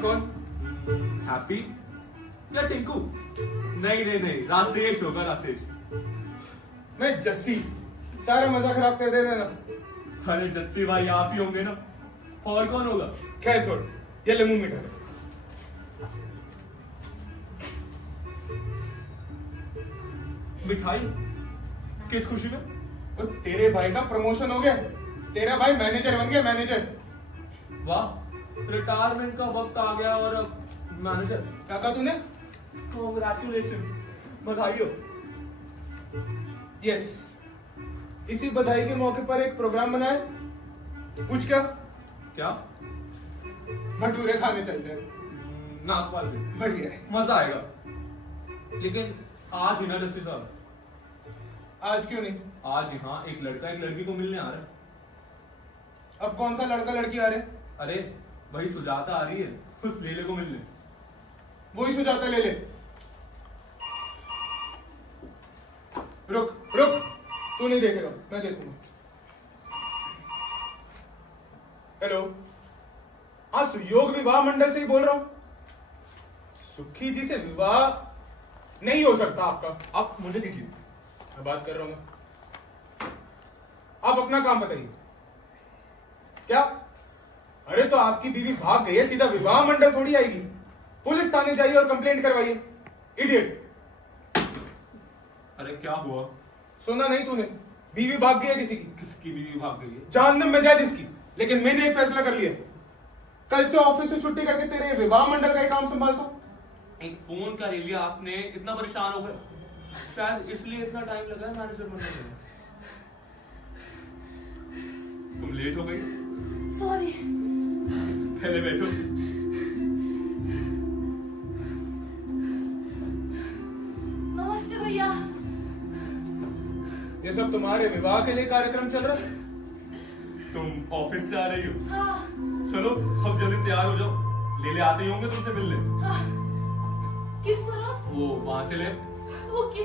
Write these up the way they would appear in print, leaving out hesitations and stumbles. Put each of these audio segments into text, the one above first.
कौन? हैप्पी या टिंकू? नहीं नहीं नहीं, राजेश होगा, राजेश। नहीं जस्सी, सारा मजा खराब कर दे देना। अरे जस्सी भाई आप ही होंगे ना, और कौन होगा? खैर छोड़, ये ले मुंह मिठा। मिठाई? किस खुशी में? वो तेरे भाई का प्रमोशन हो गया, तेरा भाई मैनेजर बन गया, मैनेजर। वाह, रिटायरमेंट का वक्त आ गया और अब मैनेजर। क्या कहा तूने? कांग्रेचुलेशन, बधाई हो। यस, इसी बधाई के मौके पर एक प्रोग्राम बनाए। पूछ क्या? क्या? भटूरे खाने चलते हैं। नागपाल में बढ़िया है। मजा आएगा, लेकिन आज ही ना जस्सी साहब। आज क्यों नहीं? आज यहाँ एक लड़का एक लड़की को मिलने आ रहा है। अब कौन सा लड़का लड़की आ रहे? अरे वही सुजाता आ रही है, उस लेले को मिलने। वही सुजाता ले ले। रुक रुक, तू नहीं देखेगा, मैं देखूंगा। हेलो, हाँ सुयोग विवाह मंडल से ही बोल रहा हूं। सुखी जी से विवाह नहीं हो सकता आपका। आप मुझे दीजिए, मैं बात कर रहा हूं। आप अपना काम बताइए। क्या? अरे तो आपकी बीवी भाग गई है, सीधा विवाह मंडल थोड़ी आएगी। पुलिस थाने जाइए और कंप्लेंट करवाइए। इडियट। अरे क्या हुआ? सुना नहीं तूने? बीवी भाग गई है किसी की। किसकी बीवी भाग गई है? जहन्नम में जाए जिसकी। लेकिन मैंने एक फैसला कर लिया, कल से ऑफिस से छुट्टी करके तेरे विवाह मंडल का ही काम संभालता हूं। एक फोन कर लिया आपने, इतना परेशान हो गए, शायद इसलिए इतना टाइम लगा है मैनेजर बनने में। तुम लेट हो गई। सॉरी। पहले बैठो। नमस्ते भैया। ये सब तुम्हारे विवाह के लिए कार्यक्रम चल रहा है? तुम ऑफिस से आ रही हो? हाँ। चलो अब जल्दी तैयार हो जाओ, ले आते ही होंगे तुमसे मिलने। हाँ। किस तरफ? वो वहां से ले। ओके।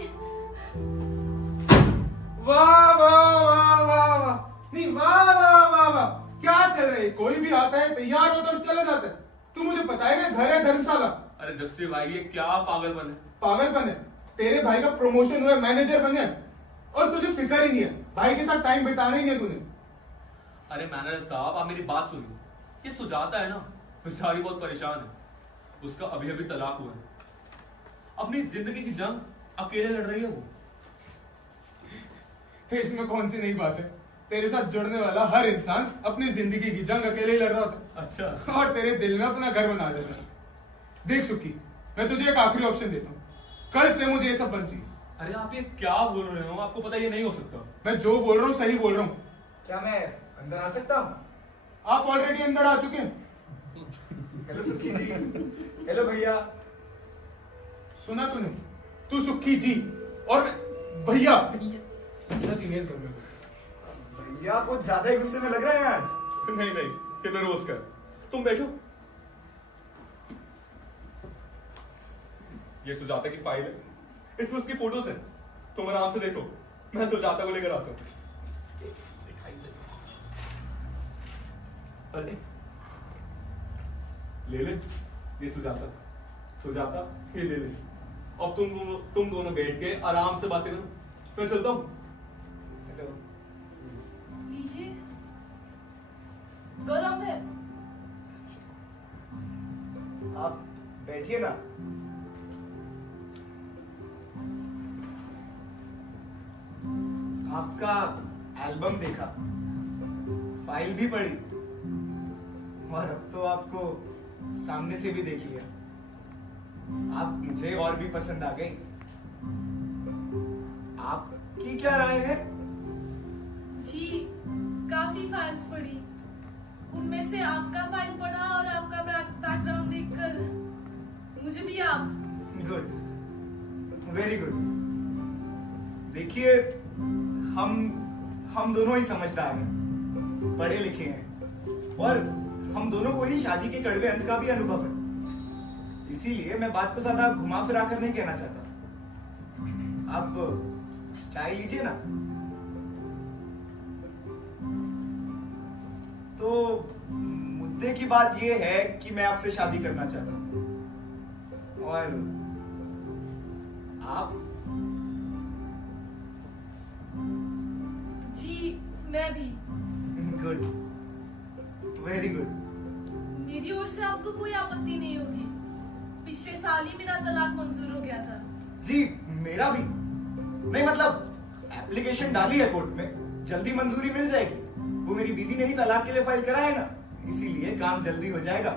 वाह वाह वाह वाह वाह, नहीं वाह वाह वाह वाह, क्या चल रहा है? कोई भी आता है, तैयार होता है और चला जाता है। तू मुझे बताएगा घर है धर्मशाला? अरे जस्सी भाई ये क्या पागलपन है? पागलपन है? तेरे भाई का प्रमोशन हुआ, मैनेजर बने और तुझे फिक्र ही नहीं है, भाई के साथ टाइम बिताना ही नहीं है तूने। अरे मैनेजर साहब आप मेरी बात सुनिए, ये सुजाता है ना, बेचारी बहुत परेशान है। उसका अभी अभी तलाक हुआ है, अपनी जिंदगी की जंग अकेले लड़ रही है वो। इसमें कौन सी नई बात है? तेरे साथ जुड़ने वाला हर इंसान अपनी जिंदगी की जंग अकेले ही लड़ रहा था। अच्छा। और तेरे दिल में अपना घर बना लेता। देख सुखी, मैं तुझे एक आखिरी ऑप्शन देता हूँ, कल से मुझे ये सब बन चाहिए। अरे आप ये क्या बोल रहे हो? आपको पता ये नहीं हो सकता। मैं जो बोल रहा हूँ सही बोल रहा हूँ। क्या मैं अंदर आ सकता हूँ? आप ऑलरेडी अंदर आ चुके हैं। हेलो सुखी जी। हेलो भैया। सुना तूने? तू सुखी जी और भैया। इमेज कर भैया कुछ ज्यादा ही गुस्से में लग रहे हैं आज। नहीं नहीं, ये तो रोज कर। तुम बैठो। ये सुजाता की फाइल है, इसमें उसकी फोटोज है। तुम आराम से देखो, मैं सुजाता को लेकर आता हूँ। अरे ले ले, ये सुजाता। सुजाता ये ले ले। अब तुम दोनों बैठ के आराम से बातें करो। मैं चलता हूँ। हेलो। लीजिए। गरम है। आप बैठिए ना। आपका एल्बम देखा, फाइल भी पढ़ी और अब तो आपको सामने से भी देख लिया। आप मुझे और भी पसंद आ गई। आपकी क्या राय है? जी, काफी फाइल्स पढ़ी, उनमें से आपका फाइल पढ़ा और आपका बैकग्राउंड देखकर मुझे भी आप। Good, very good. देखिए हम दोनों ही समझदार हैं, पढ़े लिखे हैं और हम दोनों को ही शादी के कड़वे अंत का भी अनुभव है। इसीलिए मैं बात को ज्यादा घुमा फिरा कर नहीं कहना चाहता। आप चाय लीजिए ना। तो मुद्दे की बात यह है कि मैं आपसे शादी करना चाहता हूं। और आप? जी मैं भी। Good, very good. मेरी ओर से आपको कोई आपत्ति नहीं होगी। पिछले साल ही मेरा तलाक मंजूर हो गया था। जी मेरा भी। नहीं मतलब एप्लीकेशन डाली है कोर्ट में, जल्दी मंजूरी मिल जाएगी। वो मेरी बीवी ने ही तलाक के लिए फाइल करा है ना, इसीलिए काम जल्दी हो जाएगा।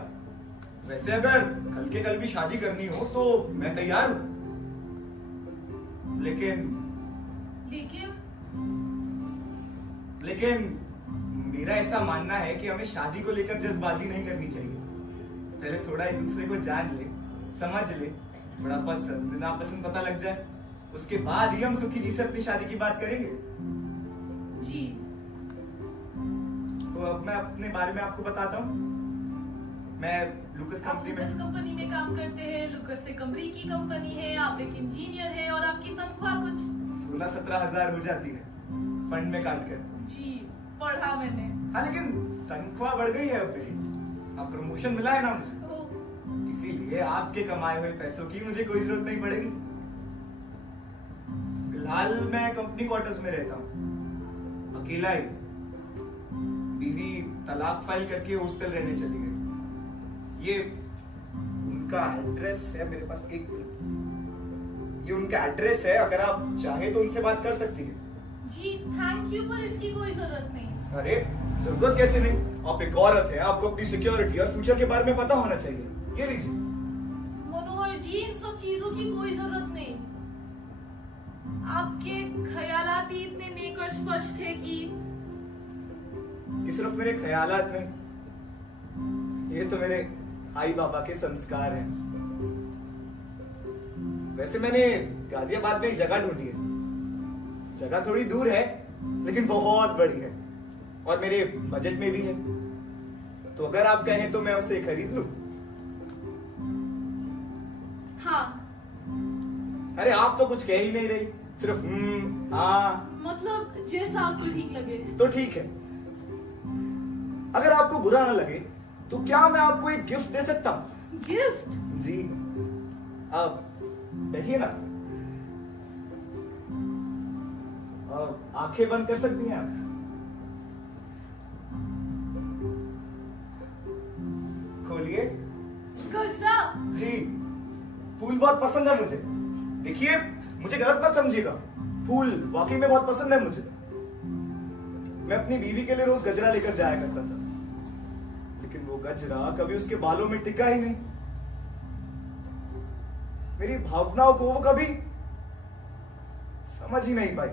वैसे अगर कल के कल भी शादी करनी हो तो मैं तैयार हूं। लेकिन मेरा ऐसा मानना है कि हमें शादी को लेकर जल्दबाजी नहीं करनी चाहिए। पहले थोड़ा एक दूसरे को जान ले, समझ ले, थोड़ा पसंद नापसंद पता लग जाए, उसके बाद ही हम सुखी जी से अपनी शादी की बात करेंगे। जी। तो अब मैं अपने बारे में आपको बताता हूँ। मैं लुकस आप कंपनी लुकस में कंपनी में काम करते हैं। लुकस से कमरी की कंपनी है। आप एक इंजीनियर हैं और आपकी तनख्वाह कुछ 16-17 हजार हो जाती है फंड में काट कर। जी पढ़ा मैंने। हाँ लेकिन तनख्वाह बढ़ गई है अब मेरी। अब प्रमोशन मिला है ना मुझे, ओ, इसीलिए आपके कमाए हुए पैसों की मुझे कोई जरूरत नहीं पड़ेगी। फिलहाल मैं कंपनी क्वार्टर्स में रहता हूँ, अकेला ही। बीवी तलाक फाइल करके हॉस्टल रहने चली गई। ये उनका एड्रेस है मेरे पास, एक मिनट। ये उनका एड्रेस है, अगर आप चाहे तो उनसे बात कर सकती है। जी थैंक यू, पर इसकी कोई जरूरत नहीं। अरे जरूरत कैसे नहीं, आप एक औरत है, आपको अपनी सिक्योरिटी और फ्यूचर के बारे में पता होना चाहिए। ये लीजिए। मनोहर जी इन सब चीजों की कोई जरूरत नहीं। आपके ख्यालात ही इतने नेक और स्पष्ट है कि सिर्फ मेरे ख्यालात में, ये तो मेरे आई बाबा के संस्कार हैं। वैसे मैंने गाजियाबाद में एक जगह ढूंढी है। जगह थोड़ी दूर है लेकिन बहुत बड़ी है और मेरे बजट में भी है। तो अगर आप कहें तो मैं उसे खरीद लूं। हाँ। अरे आप तो कुछ कह ही नहीं रही, सिर्फ हाँ। मतलब जैसा आपको ठीक लगे। तो ठीक है, अगर आपको बुरा ना लगे तो क्या मैं आपको एक गिफ्ट दे सकता हूं? गिफ्ट? जी आप बैठिए ना। आंखें बंद कर सकती हैं आप। खोलिए। गजरा? जी फूल बहुत पसंद है मुझे। देखिए मुझे गलत मत समझिएगा, फूल वाकई में बहुत पसंद है मुझे। मैं अपनी बीवी के लिए रोज गजरा लेकर जाया करता था, लेकिन वो गजरा कभी उसके बालों में टिका ही नहीं। मेरी भावनाओं को वो कभी समझ ही नहीं पाई।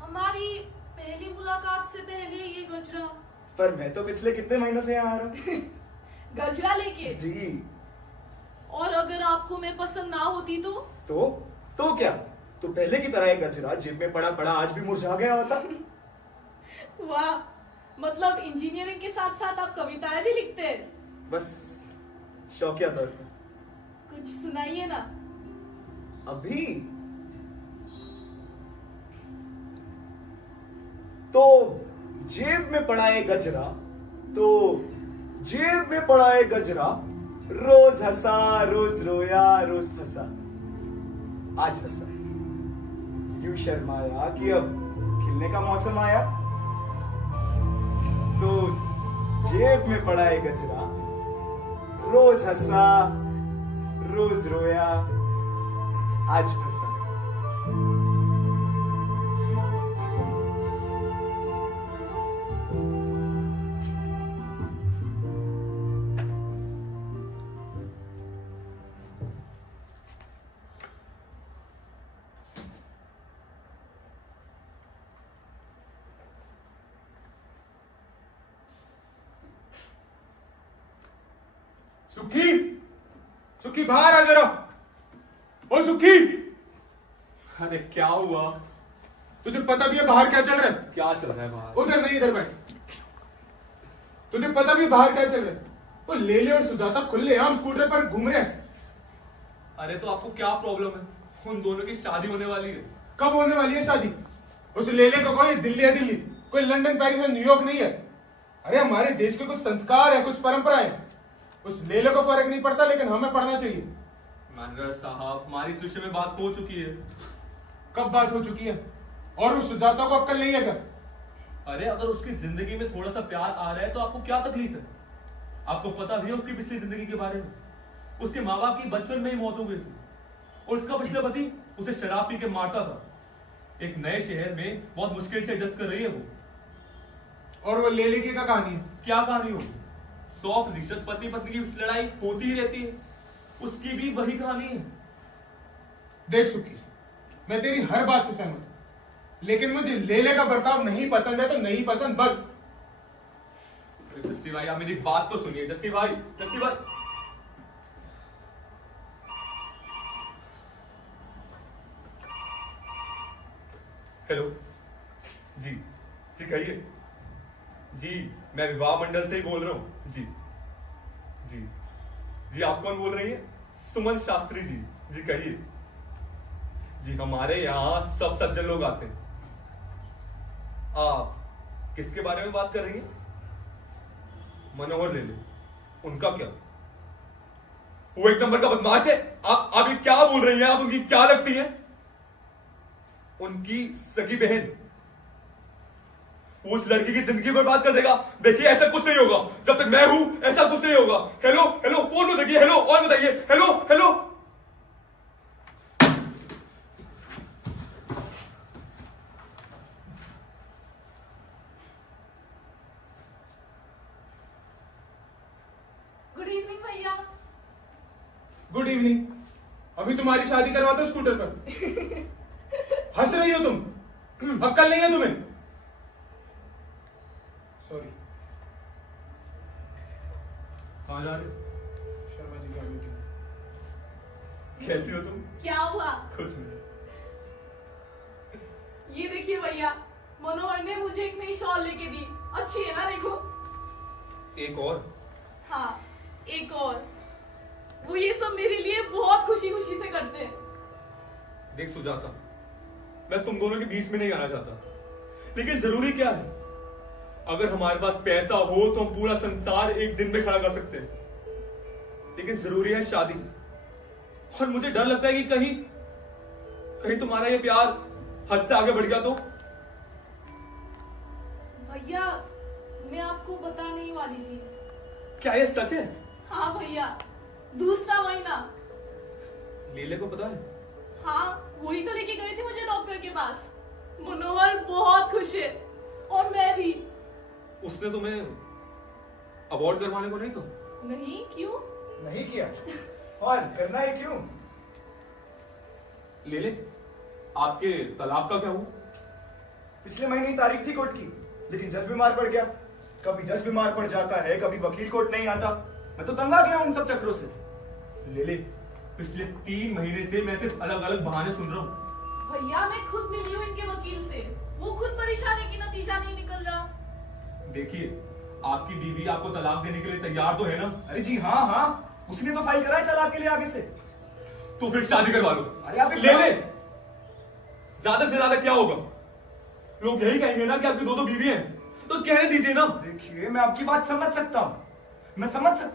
हमारी पहली मुलाकात से पहले ये गजरा। पर मैं तो पिछले कितने महीनों से यहाँ आ रहा हूँ। गजरा लेके? जी। और अगर आपको मैं पसंद ना होती तो क्या? तो पहले की तरह एक गजरा जेब में पड़ा पड़ा आज भी मुरझा गया होता। वाह, मतलब इंजीनियरिंग के साथ साथ आप कविताएं भी लिखते हैं? बस शौकिया तौर पर। कुछ सुनाइए ना। अभी तो जेब में पड़ा है गजरा, तो जेब में पड़ा है गजरा, रोज हंसा रोज रोया रोज फंसा, आज हंसा यूं शर्माया कि अब खिलने का मौसम आया। तो जेब में पड़ा है गजरा, रोज हंसा रोज रोया आज फंसा। सुखी, सुखी बाहर आ जरा। ओ सुखी, अरे क्या हुआ? तुझे पता भी है बाहर क्या चल रहा है? क्या चल रहा है बाहर? उधर नहीं, इधर बैठ। तुझे पता भी है बाहर क्या चल रहा है? वो लेले और सुजाता खुलेआम स्कूटर पर घूम रहे हैं। अरे तो आपको क्या प्रॉब्लम है? उन दोनों की शादी होने वाली है। कब होने वाली है शादी? उस लेले को कोई दिल्ली है, दिल्ली कोई लंदन, पेरिस और न्यूयॉर्क नहीं है। अरे हमारे देश के कुछ संस्कार है, कुछ परंपराएं। उस लेले को फर्क नहीं पड़ता, लेकिन हमें पढ़ना चाहिए। मैनेजर साहब, हमारी इस विषय में बात हो चुकी है। कब बात हो चुकी है? और उस सुजाता को अक्ल नहीं है क्या? अरे अगर उसकी जिंदगी में थोड़ा सा प्यार आ रहा है तो आपको क्या तकलीफ है? आपको पता भी है उसकी पिछली जिंदगी के बारे में। उसके माँ बाप की बचपन में ही मौत हो गई थी और उसका पिछला पति उसे शराब पी के मारता था। एक नए शहर में बहुत मुश्किल से एडजस्ट कर रही है वो। और वो लेले की क्या कहानी है? क्या कहानी होगी? 100% पति पत्नी की लड़ाई होती ही रहती है, उसकी भी वही कहानी है। देख सुखी, मैं तेरी हर बात से सहमत हूं, लेकिन मुझे लेले का बर्ताव नहीं पसंद है तो नहीं पसंद, बस। जस्सी भाई, आप मेरी बात तो सुनिए। जस्सी भाई, जस्सी भाई, हेलो जी, जी कहिए। जी मैं विवाह मंडल से ही बोल रहा हूँ। जी जी जी, आप कौन बोल रही है? सुमन शास्त्री जी। जी कहिए। जी हमारे यहाँ सब सज्जन लोग आते हैं। आप किसके बारे में बात कर रही हैं? मनोहर ले ले, उनका क्या? वो एक नंबर का बदमाश है। आप ये क्या बोल रही हैं? आप उनकी क्या लगती हैं? उनकी सगी बहन। वो उस लड़की की जिंदगी बर्बाद कर देगा। देखिए ऐसा कुछ नहीं होगा, जब तक मैं हूं ऐसा कुछ नहीं होगा। हेलो हेलो, फोन में देखिए। हेलो, और बताइए। Hello hello. गुड इवनिंग भैया। Good evening. अभी तुम्हारी शादी करवाते हो स्कूटर पर। हंस रही हो तुम? अक्ल नहीं है तुम्हें? सॉरी। कहां जा रहे हो? शर्मा जी की मीटिंग। कैसी हो तुम? क्या हुआ? कुछ नहीं। ये देखिए भैया, मनोहर ने मुझे एक नई शॉल लेके दी। अच्छी है ना? देखो। एक और? हाँ, एक और। वो ये सब मेरे लिए बहुत खुशी खुशी से करते हैं। देख सुजाता, मैं तुम दोनों के बीच में नहीं आना चाहता, लेकिन जरूरी क्या है? अगर हमारे पास पैसा हो तो हम पूरा संसार एक दिन में खड़ा कर सकते हैं, लेकिन जरूरी है शादी। और मुझे डर लगता है कि कहीं कहीं तुम्हारा ये प्यार हद से आगे बढ़ गया तो। भैया, मैं आपको बताने ही वाली थी। क्या ये सच है? हाँ भैया, दूसरा महीना। लीले को पता है? हाँ, वही तो लेके गए थे मुझे डॉक्टर के पास। मनोहर बहुत खुश है और मैं भी। उसने तुम्हें अबॉर्ट करवाने को नहीं कहा? नहीं, क्यों? नहीं किया, और करना है क्यों? लीले, आपके तलाक का क्या हुआ? पिछले महीने ही तारीख थी कोर्ट की, लेकिन जज बीमार पड़ गया। कभी जज बीमार पड़ जाता है, कभी वकील कोर्ट नहीं आता। मैं तो तंग आ गया हूं उन सब चक्रों से। लीले, पिछले 3 महीने से मैं सिर्फ अलग अलग बहाने सुन रहा हूँ। भैया, मैं खुद मिली हूँ इनके वकील से। वो खुद परेशान है कि नतीजा नहीं निकल रहा। देखिए, आपकी बीवी आपको तलाक देने के लिए तैयार तो है ना? अरे जी हाँ हाँ, उसने तो फाइल करा है तलाक के लिए आगे से। तो फिर शादी करवा लो। अरे आप ले ले। ज्यादा से ज्यादा क्या होगा? लोग यही कहेंगे ना कि आपकी दो बीवी हैं, तो कहने दीजिए ना। देखिए, मैं आपकी बात समझ सकता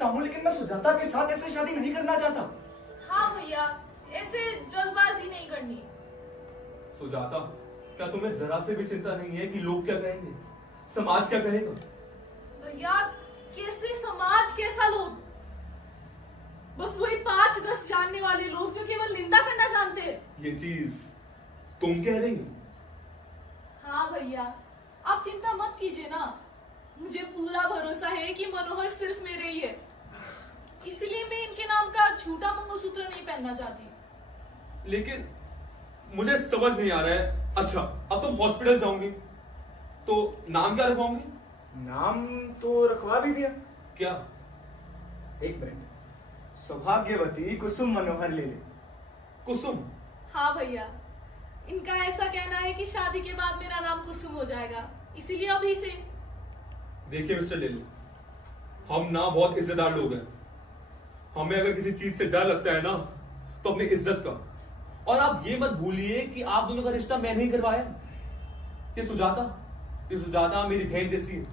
हूँ, लेकिन मैं सुजाता के साथ ऐसे शादी नहीं करना चाहता। हाँ भैया, ऐसे जल्दबाजी नहीं करनी। सुजाता, क्या तुम्हें जरा से भी चिंता नहीं है कि लोग क्या कहेंगे, समाज क्या कहेगा? भैया, कैसे समाज, कैसा लोग? बस वही 5-10 जानने वाले लोग जो केवल निंदा करना जानते हैं। ये चीज तुम कह रही हो? हाँ भैया, आप चिंता मत कीजिए ना। मुझे पूरा भरोसा है कि मनोहर सिर्फ मेरे ही है। इसलिए मैं इनके नाम का झूठा मंगलसूत्र नहीं पहनना चाहती। लेकिन मुझे समझ नहीं आ रहा है। अच्छा, अब तुम हॉस्पिटल जाओगी तो नाम क्या रखवाओगी? नाम तो रखवा भी दिया। क्या? एक मिनट, सौभाग्यवती कुसुम मनोहर ले ले। कुसुम? हाँ भैया, इनका ऐसा कहना है कि शादी के बाद मेरा नाम कुसुम हो जाएगा, इसीलिए अभी से। देखिए मिस्टर लेलू, हम ना बहुत इज्जतदार लोग हैं। हमें अगर किसी चीज से डर लगता है ना, तो अपनी इज्जत का। और आप ये मत भूलिए कि आप दोनों का रिश्ता मैं नहीं करवाया। ये सुजाता मेरी बहन जैसी है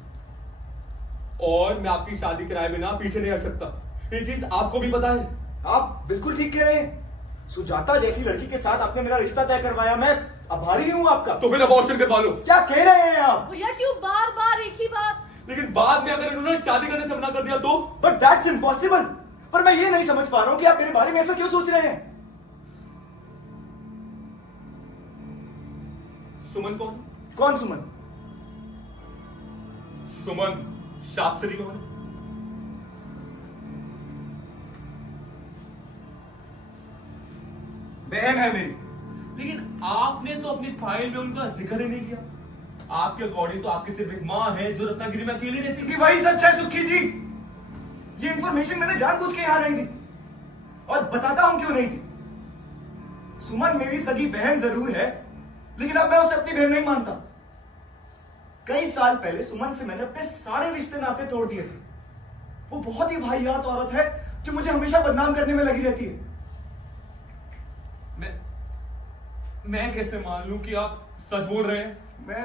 और मैं आपकी शादी कराए बिना पीछे नहीं हट सकता। ये चीज आपको भी पता है। आप बिल्कुल ठीक कह रहे हैं। सुजाता जैसी लड़की के साथ आपने मेरा रिश्ता तय करवाया, मैं आभारी नहीं हूं आपका। तो फिर अबॉर्शन करवा लो। क्या कह रहे हैं आप? भैया क्यों बार बार एक ही बात? लेकिन बाद में अगर इन्होंने शादी करने से मना कर दिया तो? But that's impossible. पर मैं ये नहीं समझ पा रहा हूं कि आप मेरे बारे में ऐसा क्यों सोच रहे हैं। सुमन कौन? कौन सुमन? सुमन शास्त्री कौन? बहन है मेरी। लेकिन आपने तो अपनी फाइल में उनका जिक्र ही नहीं किया। आपके अकॉर्डिंग तो आपकी सिर्फ एक माँ है जो रत्नागिरी में अकेली रहती क्योंकि वही सच है सुखी जी। ये इंफॉर्मेशन मैंने जानबूझ के यहां नहीं दी और बताता हूं क्यों नहीं दी। सुमन मेरी सगी बहन जरूर है, लेकिन अब मैं उसे अपनी बहन नहीं मानता। कई साल पहले सुमन से मैंने अपने सारे रिश्ते नाते तोड़ दिए थे। वो बहुत ही वाहियात औरत है जो मुझे हमेशा बदनाम करने में लगी रहती है। मैं कैसे मान लूं कि आप सच बोल रहे हैं? मैं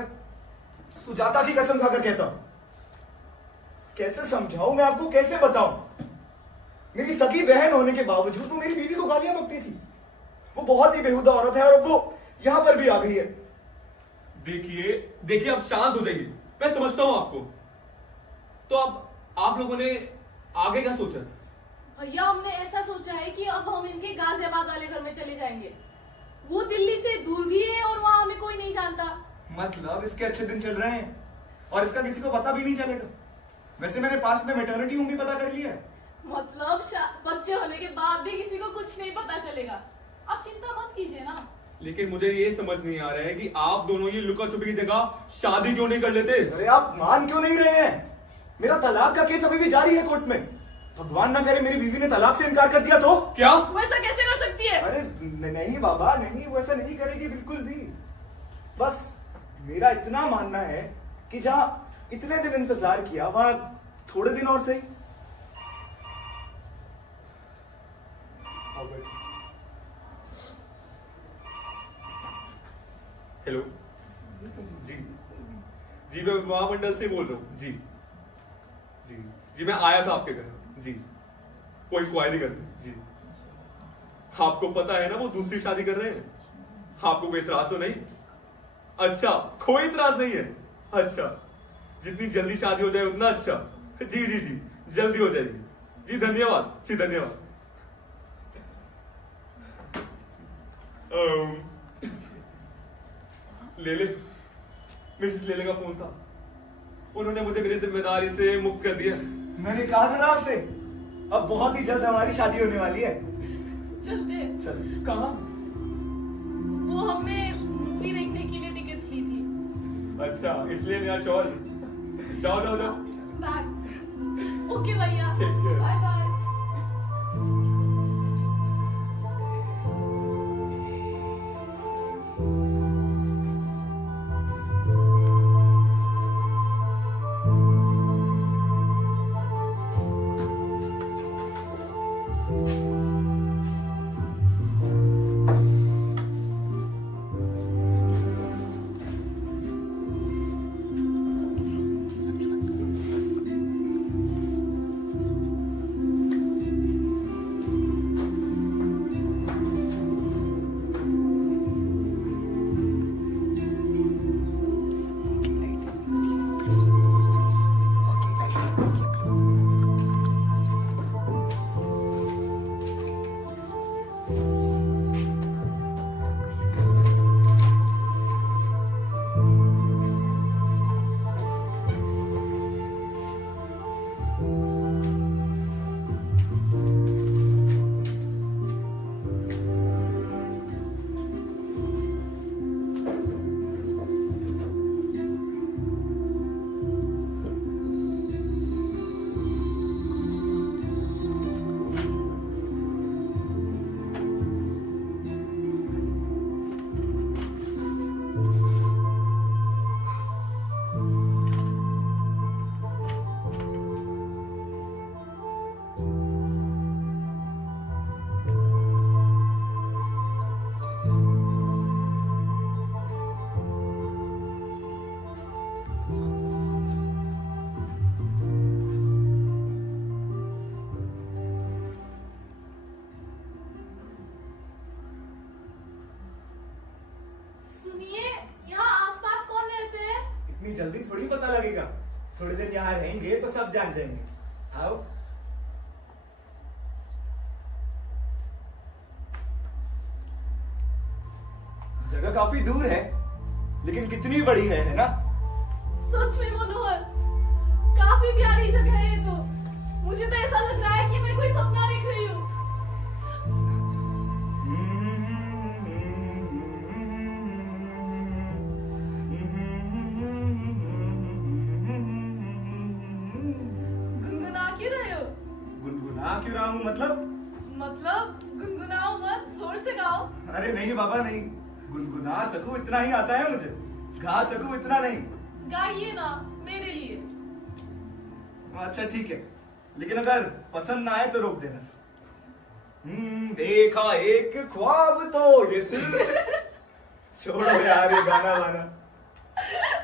सुजाता की कसम खाकर कहता हूं। कैसे समझाऊं मैं आपको, कैसे बताऊं? मेरी सगी बहन होने के बावजूद वो मेरी बीवी को गालियां बकती थी। वो बहुत ही बेहुदा औरत है और वो यहां पर भी आ गई है। देखिए आप शांत हो जाइए, मैं समझता हूं आपको। तो अब आप लोगों ने आगे क्या सोचा? भैया हमने ऐसा सोचा है कि अब हम इनके गाजियाबाद वाले घर में चले जाएंगे। वो दिल्ली से दूर भी है और वहां हमें कोई नहीं जानता। मतलब इसके अच्छे दिन चल रहे हैं और इसका किसी को पता भी नहीं चलेगा। वैसे मैंने पास में मैटरनिटी होम भी पता कर लिया है। मतलब बच्चे होने के बाद भी किसी को कुछ नहीं पता चलेगा। आप चिंता मत कीजिए ना। लेकिन मुझे ये समझ नहीं आ रहा है कि आप दोनों ये लुका छुपी की जगह शादी क्यों नहीं कर लेते? अरे आप मान क्यों नहीं रहे हैं? मेरा तलाक का केस अभी भी जारी है कोर्ट में। भगवान ना करे मेरी बीवी ने तलाक से इनकार कर दिया तो? क्या? वैसा कैसे कर सकती है? अरे नहीं बाबा, नहीं, वो ऐसा नहीं करेगी बिल्कुल भी। बस मेरा इतना मानना है कि जहां इतने दिन इंतजार किया वहां थोड़े दिन और सही। हेलो जी, मैं विवाह मंडल से बोल रहा हूँ। जी जी जी, मैं आया था आपके घर। जी, वो इंक्वायरी करने। जी, आपको पता है ना वो दूसरी शादी कर रहे हैं। आपको कोई इतराज तो नहीं? अच्छा, कोई इतराज नहीं है। अच्छा, जितनी जल्दी शादी हो जाए उतना अच्छा। जी जी जी, जल्दी हो जाएगी। जी धन्यवाद, जी धन्यवाद। लेले, मिसेस लेले का फोन था। उन्होंने मुझे मेरी जिम्मेदारी से मुक्त कर दिया। मैंने कहा था ना आपसे, अब बहुत ही जल्द हमारी शादी होने वाली है। चलते हैं। चलो। कहाँ? वो हमने मूवी देखने के लिए टिकट्स ली थी। अच्छा, इसलिए नया शौर। जाओ जाओ जाओ। बाय। ओके भैया, Take care. Bye bye. थोड़े दिन यहाँ रहेंगे तो सब जान जाएंगे। आओ। जगह काफी दूर है, लेकिन कितनी बड़ी है ना? सच में मनोहर, काफी प्यारी जगह है ये तो। मुझे तो ऐसा लग रहा है कि मैं कोई सपना देख रही हूँ। गुनगुना क्यों रहे हो? गुनगुना क्यों रहा हूँ मतलब? मतलब गुनगुनाओ मत, जोर से गाओ। अरे नहीं बाबा नहीं, गुनगुना सकूं इतना ही आता है मुझे, गा सकूं इतना नहीं। गाइए ना मेरे लिए। अच्छा ठीक है, लेकिन अगर पसंद ना आए तो रोक देना। देखा एक ख्वाब तो ये छोड़ो यार ये गाना वाना।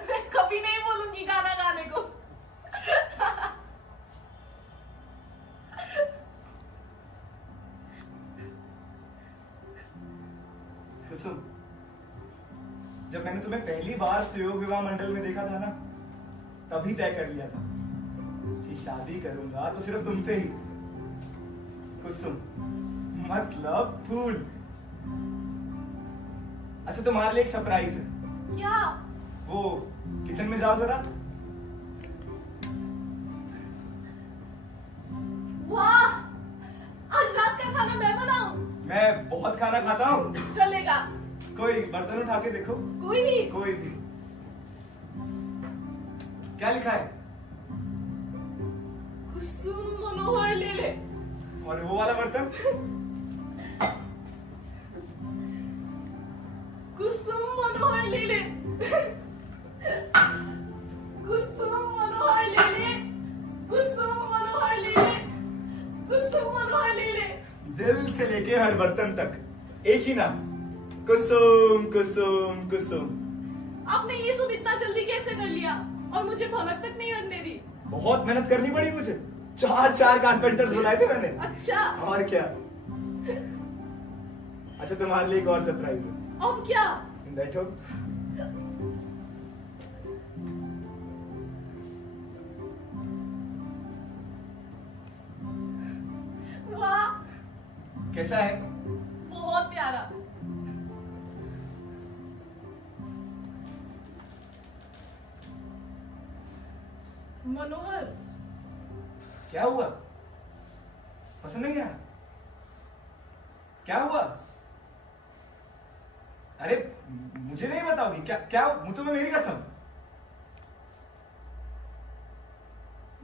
मैं कभी नहीं बोलूंगी गाना गाने को। सुन, जब मैंने तुम्हें पहली बार सुयोग विवाह मंडल में देखा था ना, तभी तय कर लिया था कि शादी करूंगा तो सिर्फ तुमसे ही। कुसुम मतलब फूल। अच्छा तुम्हारे लिए एक सरप्राइज है। क्या? वो किचन में जाओ जरा। वाह, आज रात का खाना मैं बनाऊं? मैं बहुत खाना खाता हूँ। चलेगा। कोई बर्तन उठा के देखो। कोई नहीं। कोई भी। क्या लिखा है? कुसुम मनोहर ले ले। और वो वाला बर्तन? कुसुम मनोहर ले ले। कुसुम मनोहर ले ले। कुसुम मनोहर ले ले। कुसुम मनोहर ले ले। दिल से लेके हर बर्तन तक एक ही नाम, कुसुम कुसुम कुसुम। आपने ये सब इतना जल्दी कैसे कर लिया और मुझे भनक तक नहीं लगने दी? बहुत मेहनत करनी पड़ी मुझे, 4 कारपेंटर्स बुलाए थे मैंने। अच्छा। और क्या। अच्छा तुम्हारे लिए एक और सरप्राइज है। अब क्या? बैठो। वाह, कैसा है? बहुत प्यारा। मनोहर, क्या हुआ? पसंद नहीं आया? क्या हुआ? अरे मुझे नहीं बताओगी क्या? क्या मुंह में मेरी कसम।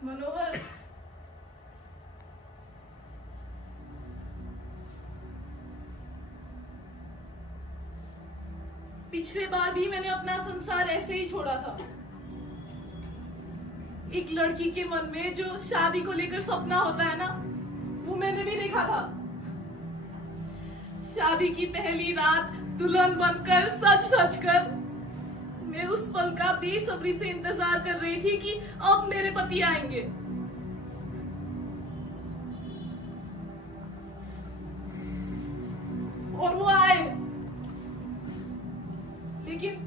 मनोहर, पिछले बार भी मैंने अपना संसार ऐसे ही छोड़ा था। एक लड़की के मन में जो शादी को लेकर सपना होता है ना, वो मैंने भी देखा था। शादी की पहली रात दुल्हन बनकर सच सच कर मैं उस पल का बेसब्री से इंतजार कर रही थी कि अब मेरे पति आएंगे। और वो आए, लेकिन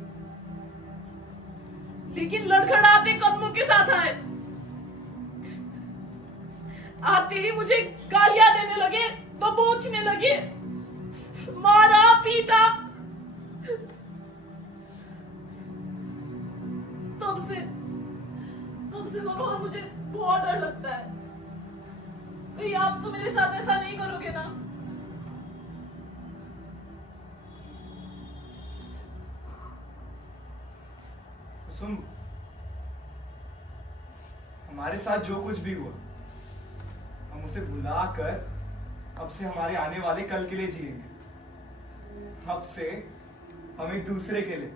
लड़खड़ाते कदमों के साथ आए। आते ही मुझे गालियां देने लगे, दबोचने लगे, मारा पीटा। तब से मनोहर मुझे बहुत डर लगता है। भैया आप तो मेरे साथ ऐसा नहीं करोगे ना? सुन, हमारे साथ जो कुछ भी हुआ हम उसे भुलाकर अब से हमारे आने वाले कल के लिए जिएंगे। अब से हम एक दूसरे के लिए,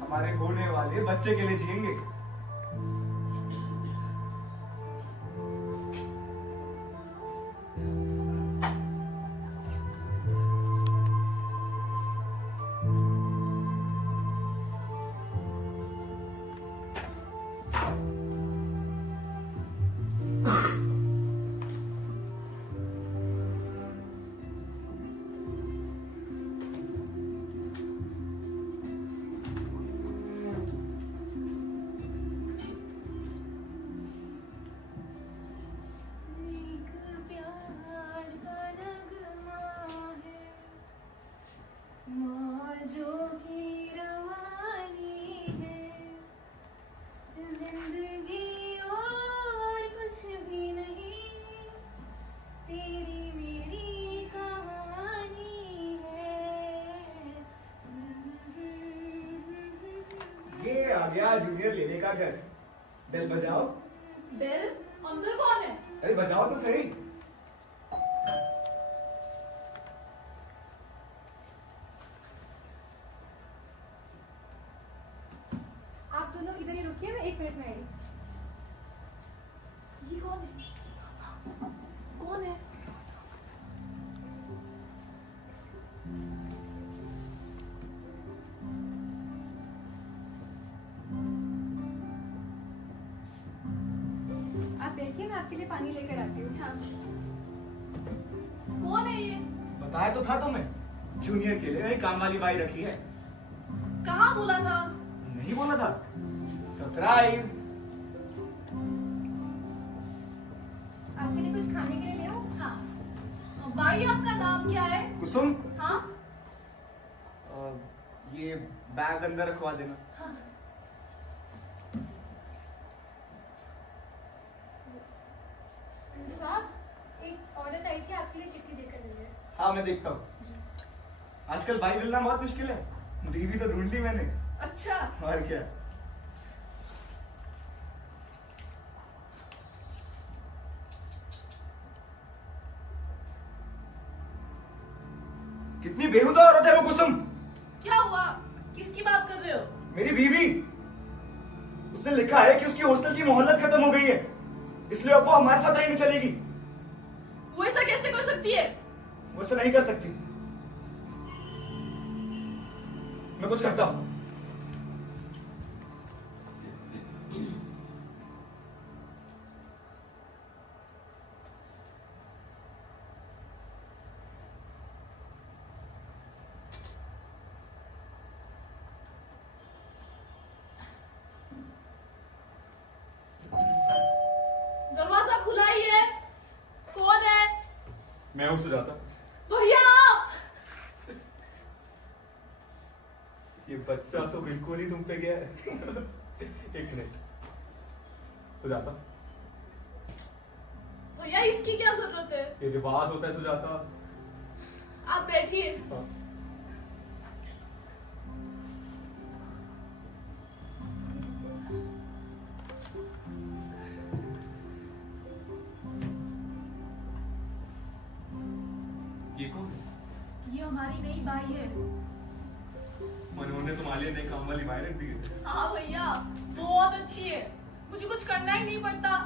हमारे होने वाले बच्चे के लिए जिएंगे। आ गया जूनियर लेने का घर। बेल बजाओ। बेल? अंदर कौन है? अरे बजाओ तो सही। आप दोनों इधर ही रुकिए, मैं 1 मिनट में आई। ये कौन है? कौन है? आप बैठिए, मैं आपके लिए पानी लेकर आती हूँ। हाँ। कौन है ये? बताया तो था तुम्हें, जूनियर के लिए नई काम वाली बाई रखी है। कहाँ बोला था? नहीं बोला था? सरप्राइज। आपके लिए कुछ खाने के लिए ले आओ? हाँ। भाई आपका नाम क्या है? कुसुम, हाँ। ये बैग अंदर रखवा देना। हाँ। साहब, एक औरत आई थी, आपके लिए चिट्ठी देकर गई है। हाँ मैं देखता हूँ। आजकल भाई मिलना बहुत मुश्किल है, बीवी तो ढूंढ ली मैंने। अच्छा। और क्या। कितनी बेहुदा औरत है वो कुसुम। क्या हुआ? किसकी बात कर रहे हो? मेरी बीवी। उसने लिखा है कि उसकी हॉस्टल की मोहल्लत खत्म हो गई है, इसलिए अब वो हमारे साथ रहने चलेगी। वो ऐसा कैसे कर सकती है? वो ऐसा नहीं कर सकती। मैं कुछ करता हूं। दरवाजा खुला ही है। कौन है? मैं हूं सुजाता। भैया! ये बच्चा तो बिल्कुल ही तुम पे गया है। एक मिनट सुजाता, भैया इसकी क्या जरूरत है? ये रिवाज होता है सुजाता। आप बैठिए। हाँ। ये कौन है? ये हमारी नई बाई है। मनोहर ने तुम्हारे लिए नई काम वाली बाई रख दी है। हाँ भैया, बहुत अच्छी है। मुझे कुछ करना ही नहीं पड़ता।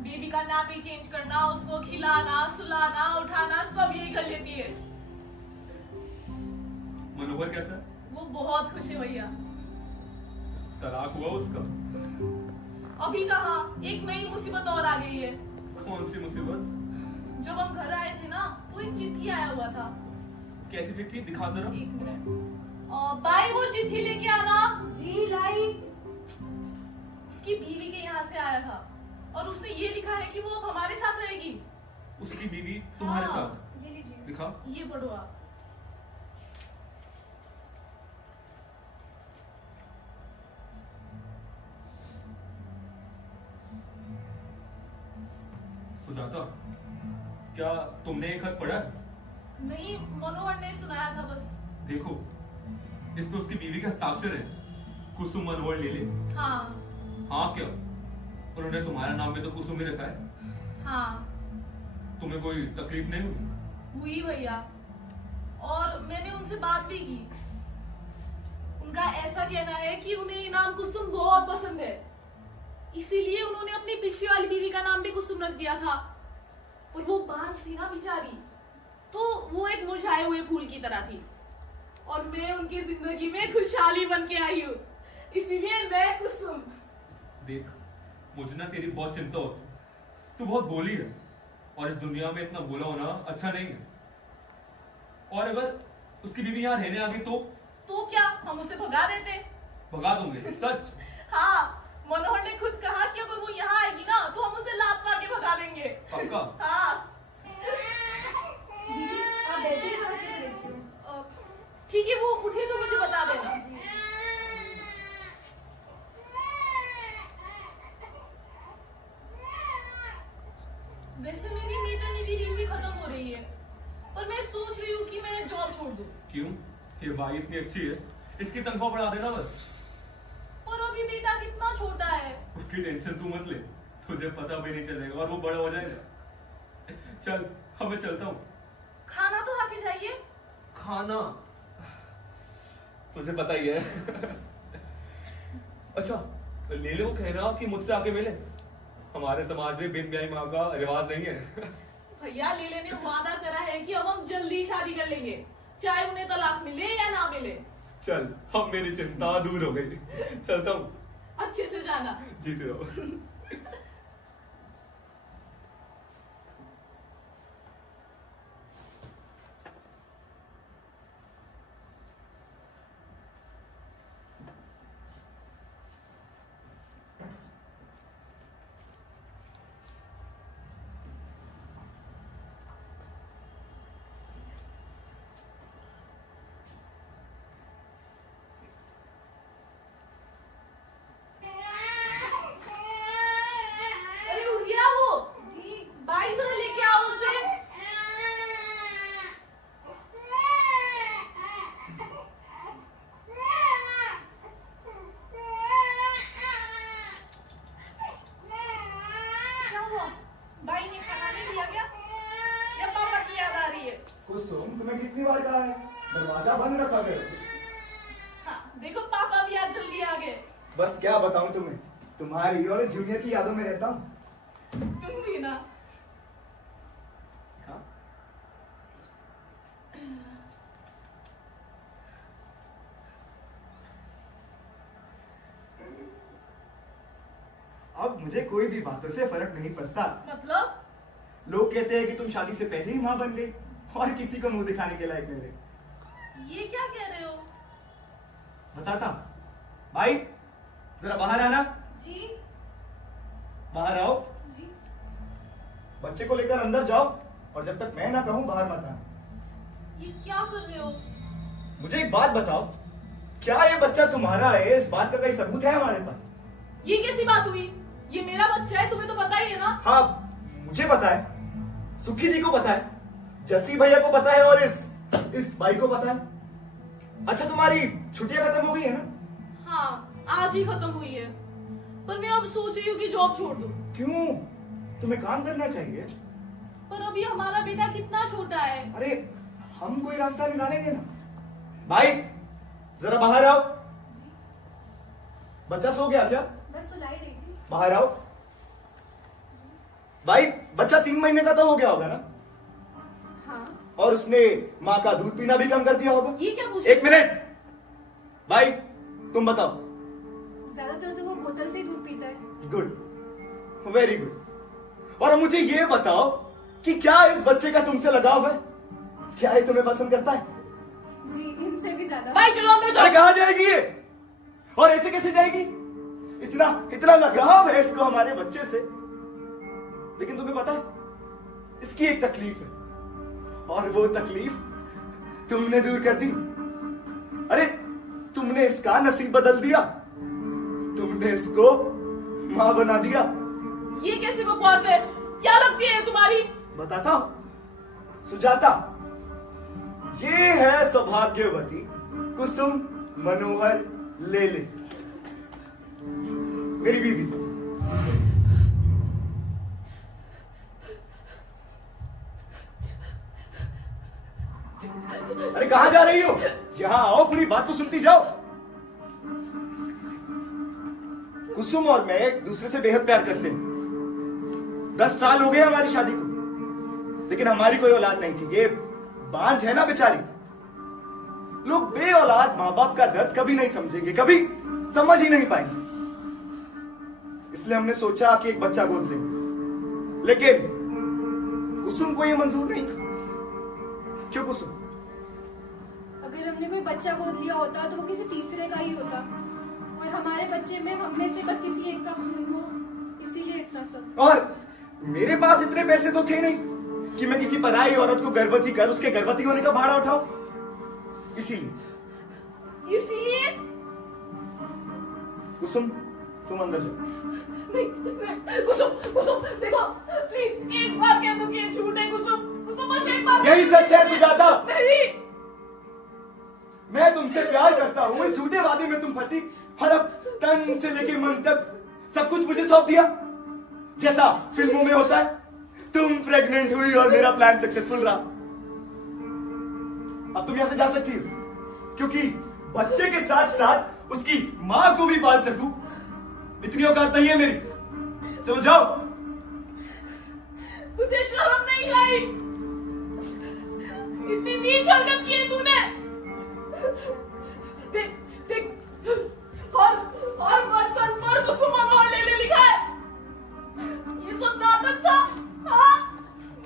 बेबी का नाम ही चेंज करना, उसको खिलाना, सुलाना, उठाना सब यही कर लेती है। मनोहर कैसा है? वो बहुत खुश है भैया। तलाक हुआ उसका? अभी कहाँ, एक नई मुसीबत और आ गई है। कौन सी मुसीबत? जब हम घर आए थे ना, तो एक चिट्ठी आया हुआ था। कैसी चिट्ठी? दिखा जरा। 1 मिनट। बाई वो चिट्ठी लेके आना। जी लाई। उसकी बीवी के यहाँ से आया था और उसने ये लिखा है कि वो अब हमारे साथ रहेगी। उसकी बीवी तुम्हारे हाँ। साथ? ये लीजिए। दिखा। ये पढ़ो आप। सुजाता, क्या तुमने एक खत पढ़ा है? नहीं, मनोहर ने सुनाया था बस। देखो, इसमें उसकी बीवी का हस्ताक्षर है, कुसुम मनोहर ले ले। हाँ। हाँ क्या? उन्होंने तुम्हारा नाम में तो कुसुम ही रखा है। हाँ। तुम्हें कोई तकलीफ नहीं हुई? हुई भैया, और मैंने उनसे बात भी की। उनका ऐसा कहना है कि उन्हें ये नाम कुसुम बहुत पसंद है, इसीलिए उन्होंने अपनी पिछली वाली बीवी का नाम भी कुसुम रख दिया था। और वो बांझ थी ना बेचारी, तो वो एक मुरझाए हुए फूल की तरह थी, और मैं उनकी जिंदगी में खुशहाली बन के आई हूँ, इसीलिए मैं कुसुम। देख, मुझे ना तेरी बहुत चिंता होती। तू बहुत भोली है, और इस दुनिया में इतना भोला होना अच्छा नहीं है। और अगर उसकी बीवी यहाँ रहने आ गई तो क्या हम उसे भगा देते? भगा दूंगे। सच? हाँ, मनोहर ने खुद कहा कि अगर वो यहाँ आएगी ना तो हम उसे लात मार के भगा देंगे। पक्का? हाँ। दीदी, आप बैठिए, मैं आके देखती हूँ। ठीक है, वो उठे तो मुझे बता देना। वैसे मेरी मेटरनिटी लीव भी खत्म हो रही है, पर मैं सोच रही हूँ कि मैं जॉब छोड़ दूँ। क्यों? ये बाई इतनी अच्छी है, इसकी तनख्वाह बढ़ा देना बस। पर अभी बेटा कितना छोटा है। उसकी टेंशन तू मत ले, तुझे पता भी नहीं चलेगा और वो बड़ा हो जाएगा। चल अब मैं चलता हूँ। खाना तो आके जाइए। खाना तुझे पता ही है। अच्छा ले लो, कहना कि मुझसे आके मिले। हमारे समाज में बिन ब्याही माँ का रिवाज नहीं है। भैया लीले ने वादा करा है कि अब हम जल्दी शादी कर लेंगे, चाहे उन्हें तलाक मिले या ना मिले। चल अब मेरी चिंता दूर हो गई, चलता हूँ। अच्छे से जाना। जीते रहो। अरे उठ गया वो। भाई जरा लेके आओ उसे। क्या हुआ? भाई ने खाना नहीं दिया क्या? या पापा की याद आ रही है? कुसुम, तुम्हें कितनी बार कहा है दरवाजा बंद रखा करो। हाँ, देखो पापा भी आज जल्दी आ गए। बस क्या बताऊं तुम्हें, तुम्हारी और इस जूनियर की यादों में रहता हूँ। तुम भी ना। हाँ? अब मुझे कोई भी बातों से फर्क नहीं पड़ता। मतलब? लोग कहते हैं कि तुम शादी से पहले ही माँ बन गई और किसी को मुंह दिखाने के लायक नहीं रहे। ये क्या कह रहे हो? बताता भाई, जरा बाहर आना। जी बाहर आओ। जी। बच्चे को लेकर अंदर जाओ और जब तक मैं ना कहूं बाहर मत आना। ये क्या कर रहे हो? मुझे एक बात बताओ, क्या ये बच्चा तुम्हारा है? इस बात का कोई सबूत है हमारे पास? ये कैसी बात हुई? ये मेरा बच्चा है, तुम्हें तो पता ही है ना। हाँ, मुझे पता है, सुखी जी को पता है, जस्सी भैया को पता है और इस भाई को पता है। अच्छा, तुम्हारी छुट्टियां खत्म हो गई है ना? हाँ, आज ही खत्म हुई है, पर मैं अब सोच रही हूँ कि जॉब छोड़ दूं। क्यों? तुम्हें काम करना चाहिए। पर अभी हमारा बेटा कितना छोटा है। अरे हम कोई रास्ता निकालेंगे ना। भाई जरा बाहर आओ। बच्चा सो गया क्या? बस सुलाई रही थी। बाहर आओ। भाई बच्चा 3 महीने का तो हो गया होगा ना? हाँ। और उसने माँ का दूध पीना भी कम कर दिया होगा। ये क्या पूछ? 1 मिनट भाई, तुम बताओ। ज्यादातर तो वो बोतल से ही दूध पीता है। Good, very good. और मुझे ये बताओ कि क्या इस बच्चे का तुमसे लगाव है? क्या ये तुम्हें पसंद करता है? जी, इनसे भी ज्यादा। भाई चलो अंदर अरे जाओ। कहाँ जाएगी ये? और ऐसे कैसे जाएगी? इतना इतना लगाव है इसको हमारे बच्चे से। लेकिन तुम्हें पता है, इसकी एक तकलीफ है और वो तकलीफ तुमने दूर कर दी। अरे तुमने इसका नसीब बदल दिया, तुमने इसको मां बना दिया। ये कैसी बकवास है? क्या लगती है तुम्हारी? बताता हूं सुजाता, ये है सौभाग्यवती कुसुम मनोहर लेले, मेरी बीवी। अरे कहां जा रही हो? यहां आओ, पूरी बात तो सुनती जाओ। कुसुम और मैं एक दूसरे से बेहद प्यार करते हैं। 10 साल हो गए हमारी शादी को, लेकिन हमारी कोई औलाद नहीं थी। ये बांझ है ना बेचारी। लोग बे औलाद मां बाप का दर्द कभी नहीं समझेंगे, कभी समझ ही नहीं पाएंगे। इसलिए हमने सोचा कि एक बच्चा गोद लें, लेकिन कुसुम को यह मंजूर नहीं था। क्यों कुसुम? अगर हमने कोई बच्चा गोद लिया होता तो वो किसी तीसरे का ही होता, और हमारे बच्चे में हम में से बस किसी एक का खून हो, इसीलिए इतना सब। और मेरे पास इतने पैसे तो थे नहीं कि मैं किसी पराई औरत को गर्भवती कर उसके गर्भवती होने का भाड़ा उठाऊं। इसीलिए कुसुम, तुम अंदर जाओ। नहीं, कुसुम कुसुम देखो, प्लीज एक बार कह दो कि ये झूठ है। कुसुम कुसुम बस एक बार। यही सच है सुजाता। नहीं। मैं तुमसे प्यार करता हूं, इस झूठे वादे में तुम फंसी और अब तन से लेके मन तक सब कुछ मुझे सौंप दिया, जैसा फिल्मों में होता है। तुम प्रेग्नेंट हुई और मेरा प्लान सक्सेसफुल रहा। अब तुम यहां से जा सकती हो, क्योंकि बच्चे के साथ साथ उसकी मां को भी पाल सकूं, इतनी औकात नहीं है मेरी। चलो जाओ। तुझे शर्म नहीं आई? इतनी नीच हरकत की है तूने। देख देख, और बर्तन पर कुसुम मनोहर ले लिखा है। ये सब नाटक था। हाँ,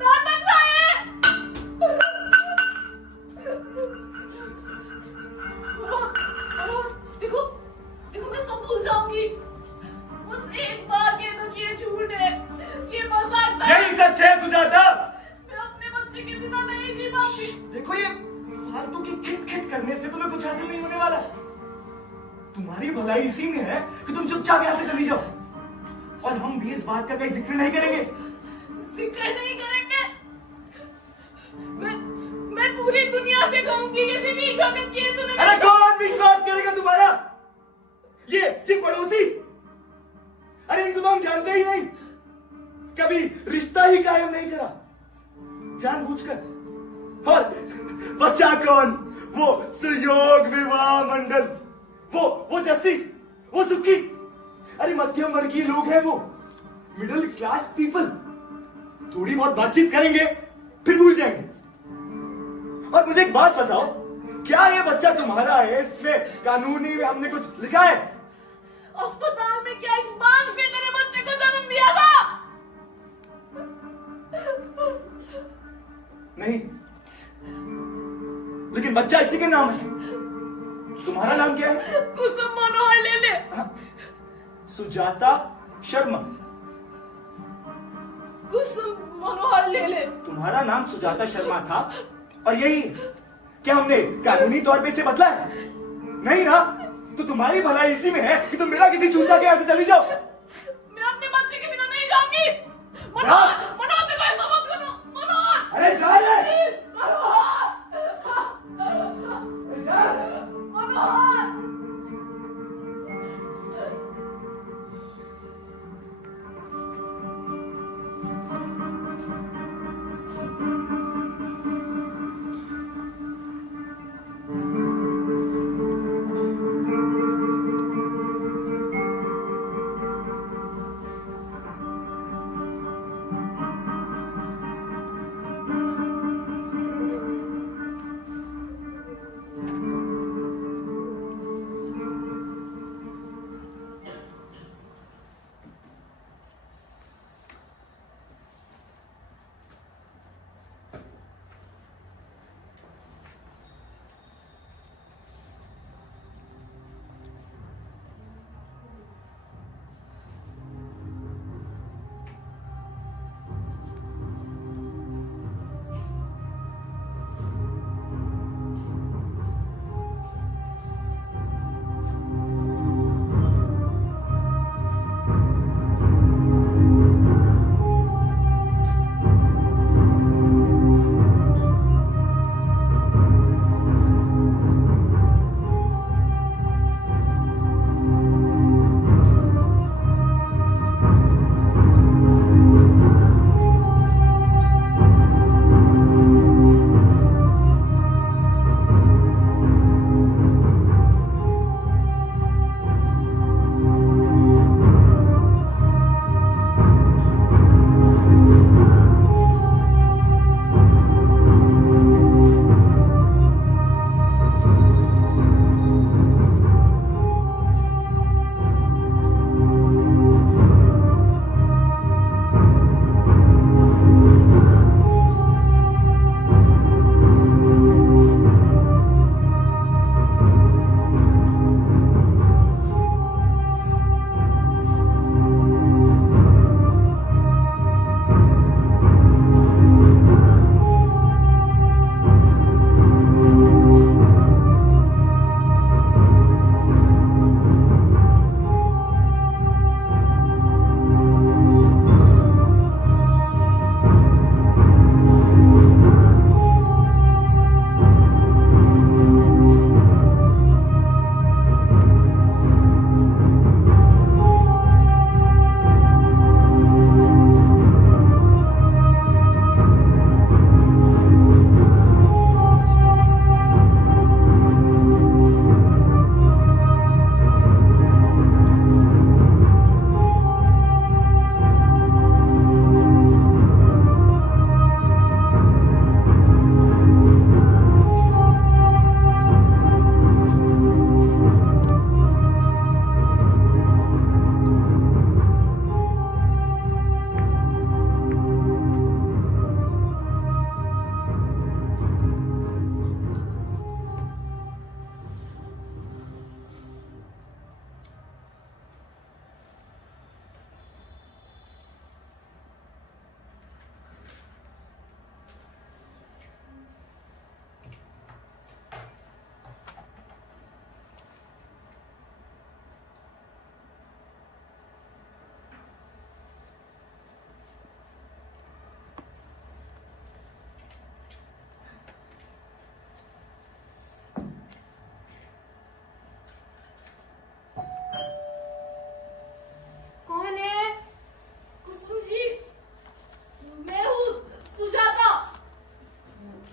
नाटक था ये। देखो देखो, मैं सब भूल जाऊंगी। बस एक बार कह दो कि ये झूठ है, ये मजाक था। यही सच है सुजाता। मैं अपने बच्चे के बिना नहीं जी पाऊंगी। देखो, ये फालतू की खिट खिट करने से तुम्हें कुछ हासिल नहीं होने वाला। तुम्हारी भलाई इसी में है कि तुम चुपचाप यहां से चली जाओ, और हम भी इस बात का कोई जिक्र नहीं करेंगे। जिक्र नहीं करेंगे? मैं पूरी दुनिया से कहूंगी कि किसी नीच हरकत की है तूने। अरे कौन विश्वास करेगा तुम्हारा? ये पड़ोसी, अरे इनको तो हम जानते ही नहीं, कभी रिश्ता ही कायम नहीं करा जानबूझकर। और बच्चा कौन? वो सुयोग विवाह मंडल, वो जस्सी, वो सुखी। अरे मध्यम वर्गीय लोग हैं वो, मिडिल क्लास पीपल। थोड़ी बहुत बातचीत करेंगे फिर भूल जाएंगे। और मुझे एक बात बताओ, क्या ये बच्चा तुम्हारा है? इसमें कानूनी में हमने कुछ लिखा है? अस्पताल में क्या इस बांझ ने तेरे बच्चे को जन्म दिया था? नहीं, लेकिन बच्चा इसी के नाम है। तुम्हारा नाम क्या है? कुसुम मनोहर ले ले। सुजाता शर्मा। कुसुम मनोहर ले ले। तुम्हारा नाम सुजाता शर्मा था और यही क्या हमने कानूनी तौर पे इसे बदला है? नहीं ना? तो तुम्हारी भलाई इसी में है कि तुम बिना किसी चूचा के ऐसे चली जाओ। मैं अपने बच्चे के बिना नहीं जाऊंगी। मनोहर, मनोहर देखो, ऐसा मत करो मनोहर। अरे जा रे। मनोहर, जा। मनोहर।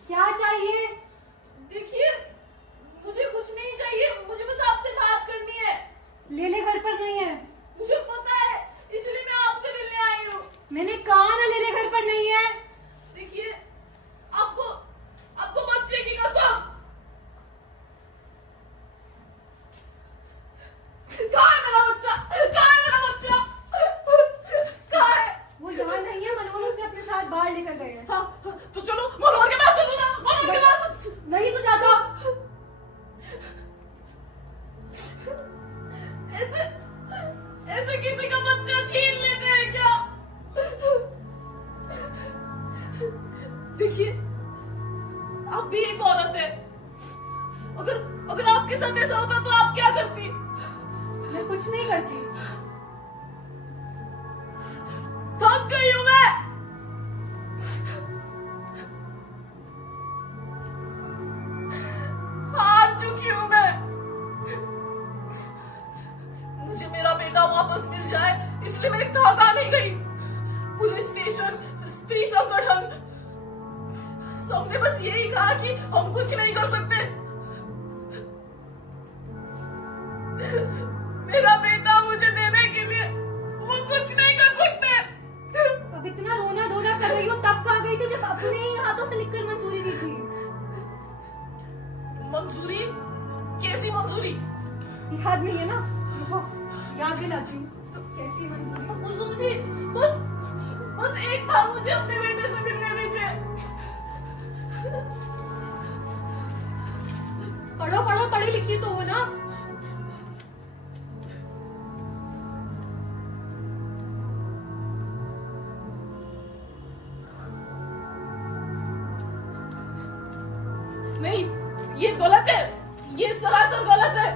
क्या चाहिए? देखिए, मुझे कुछ नहीं चाहिए, मुझे बस आपसे बात करनी है। ले ले, घर पर नहीं है। मुझे पता है, इसलिए मैं आपसे मिलने आई हूँ। मैंने कहा ना ले ले, घर पर नहीं है। देखिए, आपको बच्चे की कसम। कहाँ है मेरा बच्चा? कहाँ है मेरा बच्चा? कहाँ है? वो यहाँ नहीं है, मनोहर उसे अपने साथ बाहर लेकर गए हैं। हाँ, तो चलो मनोहर के पास चलो ना, मनोहर के पास। नहीं सुजाता, ऐसे किसी का बच्चा छीन लेते हैं क्या? देखिए, आप भी एक औरत है। अगर आपके साथ ऐसा होता तो आप क्या करती? मैं कुछ नहीं करती। थक गई हूं मैं। हार चुकी हूं मैं। मुझे मेरा बेटा वापस मिल जाए, इसलिए मैं धागा नहीं गई। पुलिस स्टेशन, स्त्री संगठन, सबने बस यही कहा कि हम कुछ नहीं कर सकते। मेरा बेटा मुझे देने के लिए वो कुछ नहीं कर सकते। अब इतना रोना धोना कर रही हो, तब कहाँ गई थी जब अपने ही हाथों से लिखकर मंजूरी दी थी? मंजूरी? कैसी मंजूरी? याद नहीं है ना? रुको, याद दिलाती हूँ। कैसी मंजूरी? कुसुम जी, बस एक बार मुझे अपने बेटे से मिलने दीजिए। पढ़ो पढ़ो, पढ़ी लिखी तो हो ना? नहीं, ये गलत है, ये सरासर गलत है।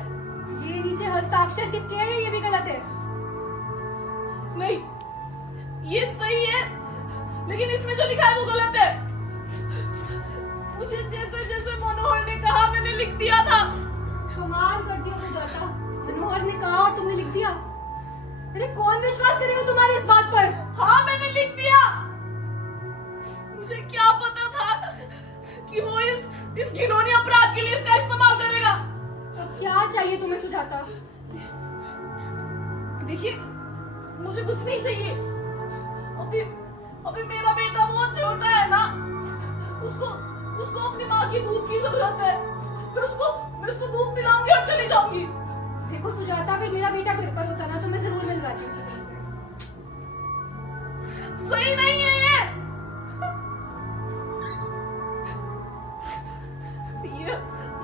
ये नीचे हस्ताक्षर किसके हैं, ये भी गलत है। नहीं, ये सही है, लेकिन इसमें जो लिखा है वो गलत है। मुझे जैसे जैसे मनोहर ने कहा मैंने लिख दिया था। कमाल कर दिया सुजाता, मनोहर ने कहा और तुमने लिख दिया। अरे कौन विश्वास करेगा तुम्हारे इस बात पर? हाँ, मैंने लिख दिया। मुझे क्या पता था कि वो इस घिनौने अपराध के लिए इसका इस्तेमाल करेगा। अब क्या चाहिए तुम्हें सुजाता? देखिए, मुझे कुछ नहीं चाहिए। अभी मेरा बेटा बहुत छोटा है ना, उसको अपनी माँ की दूध की जरूरत है। मैं उसको दूध पिलाऊंगी और चली जाऊंगी। देखो सुजाता, अगर मेरा बेटा घर पर होता ना तो मैं जरूर मिलवाती उसे तुमसे। सही नहीं है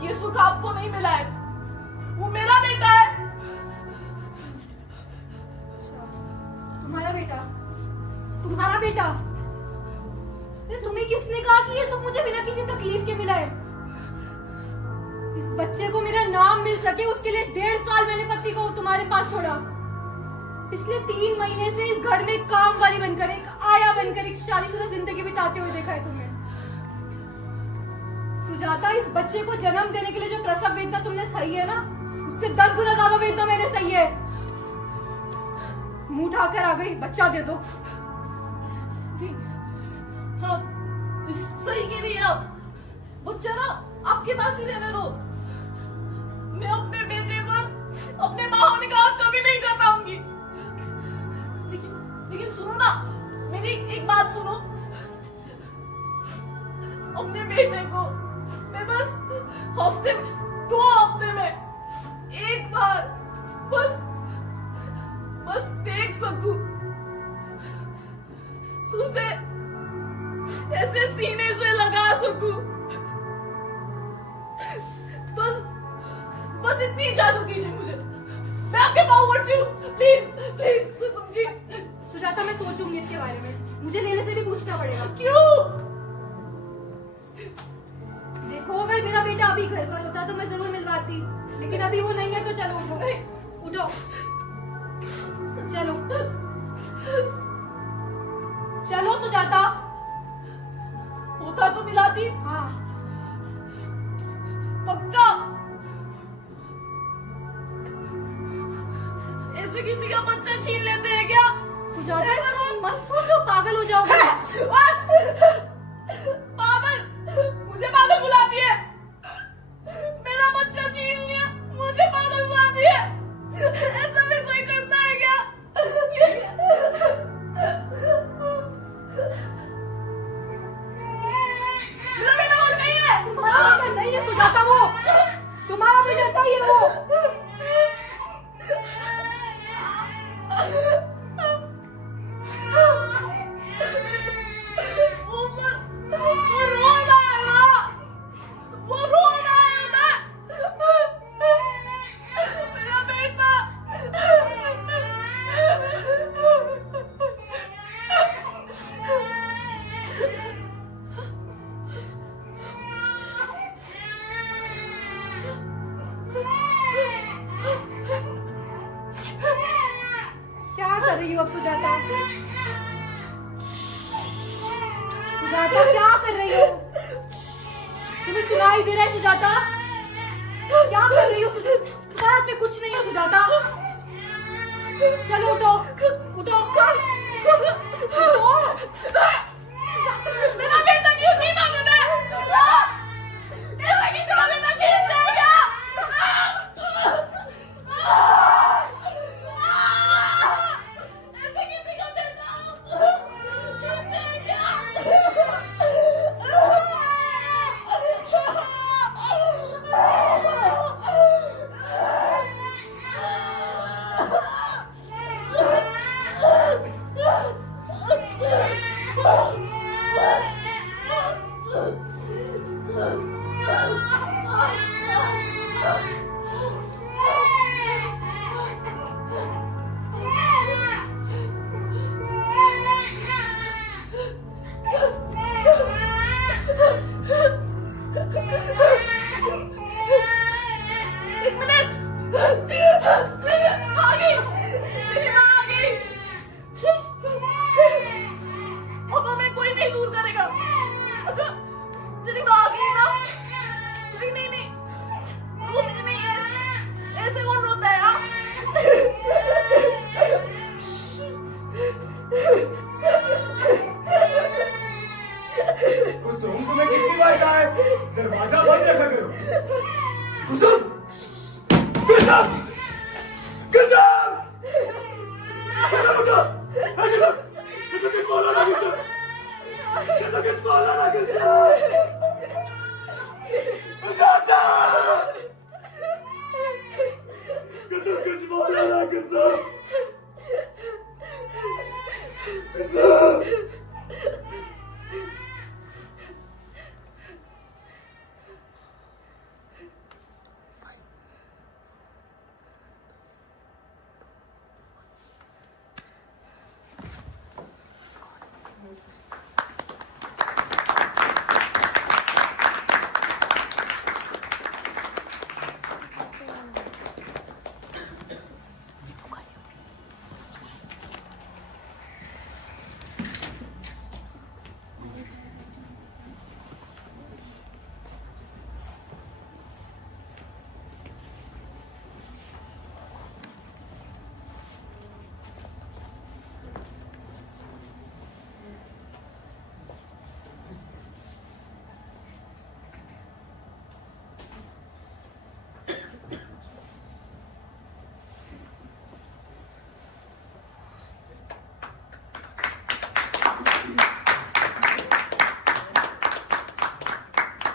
ये सुख आपको नहीं मिला है, वो मेरा बेटा है। तुम्हारा बेटा? तुम्हारा बेटा? अरे तुम्हें किसने कहा कि ये सब मुझे बिना किसी तकलीफ के मिला है? इस बच्चे को मेरा नाम मिल सके उसके लिए 1.5 साल मैंने पति को तुम्हारे पास छोड़ा। पिछले 3 महीने से इस घर में एक काम वाली बनकर, एक आया बनकर, एक शादीशुदा जिंदगी बिताते हुए देखा है तुम्हें। सुजाता, इस बच्चे को जन्म देने के लिए जो प्रसव वेदना तुमने सही है ना, उससे 10 गुना ज्यादा वेदना मैंने सही है। मुंह उठाकर आ गई, बच्चा दे दो। हाँ, सही कह रही है आप। बच्चा ना आपके पास ही रहने दो। मैं अपने बेटे पर अपने माँ होने का हक कभी नहीं जताऊंगी। लेकिन सुनो ना, मेरी एक बात सुनो। अपने बेटे को मैं बस 2 हफ्ते में एक बार बस देख सकूं, उसे ऐसे सीने से लगा सकूं, बस इतनी इजाजत दीजिए मुझे। मैं आपके पाँव पड़ती हूँ, प्लीज कुसुम जी। सुजाता, मैं सोचूंगी इसके बारे में, मुझे लेने से भी पूछना पड़ेगा। क्यों? देखो, अगर मेरा बेटा अभी घर पर होता तो मैं जरूर मिलवाती, लेकिन अभी वो नहीं है तो चलो उठो, चलो चलो सुजाता। होता तो मिलाती। हाँ, पक्का? ऐसे किसी का बच्चा छीन लेते हैं क्या? सुजाता, मत सोचो, पागल हो जाओगे। पागल? मुझे सुजाता। सुजाता क्या कर रही हो? तुम्हें सुनाई दे रहा है सुजाता? क्या कर रही हो? तुम्हारे हाथ में कुछ नहीं है सुजाता। चलो उठो, उठो, उठो। मेरा बेटा क्यों छीना तूने? ऐसा किसी का बेटा छीन ले क्या? ऐसा किसी का बेटा छीन ले क्या? एक मिनट, आ गई, मेरी माँ आ गई। अब हमें कोई नहीं दूर करेगा। अच्छा, तेरी माँ आ गई ना? नहीं नहीं नहीं, रोती नहीं है। ऐसे कौन रोता है? हाँ? कुसुम, तुम्हें कितनी बार कहा है दरवाजा बंद रखा करो। कुसुम, कुसुम, कुसुम, कुसुम उठो। हाँ, कुसुम, कुसुम किस बोला ना कुसुम, कुसुम किस बोला ना कुसुम, सुजाता, कुसुम कुछ बोला ना कुसुम, कुसुम।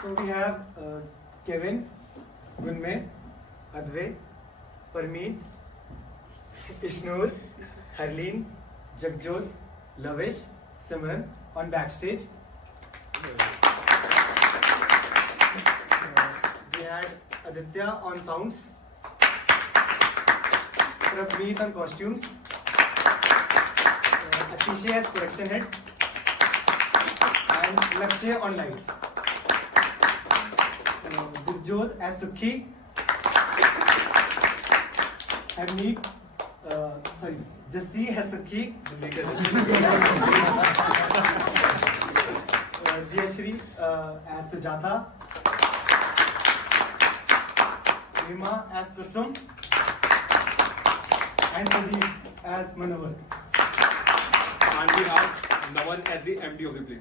So we have Kevin, Gunme, Advay, Parmeet, Ishnur, Harleen, Jagjot, Lavish, Simran on backstage. We had Aditya on sounds, Prabmeet on costumes, Atishay as production head, and Lakshay on lights. Gurjot as Sukhi, Harmeet, Jassi as Sukhi, Diyashri as Sujata, Rima as Kusum, and Sandeep as Manohar. And we have Naman as the MD of the play.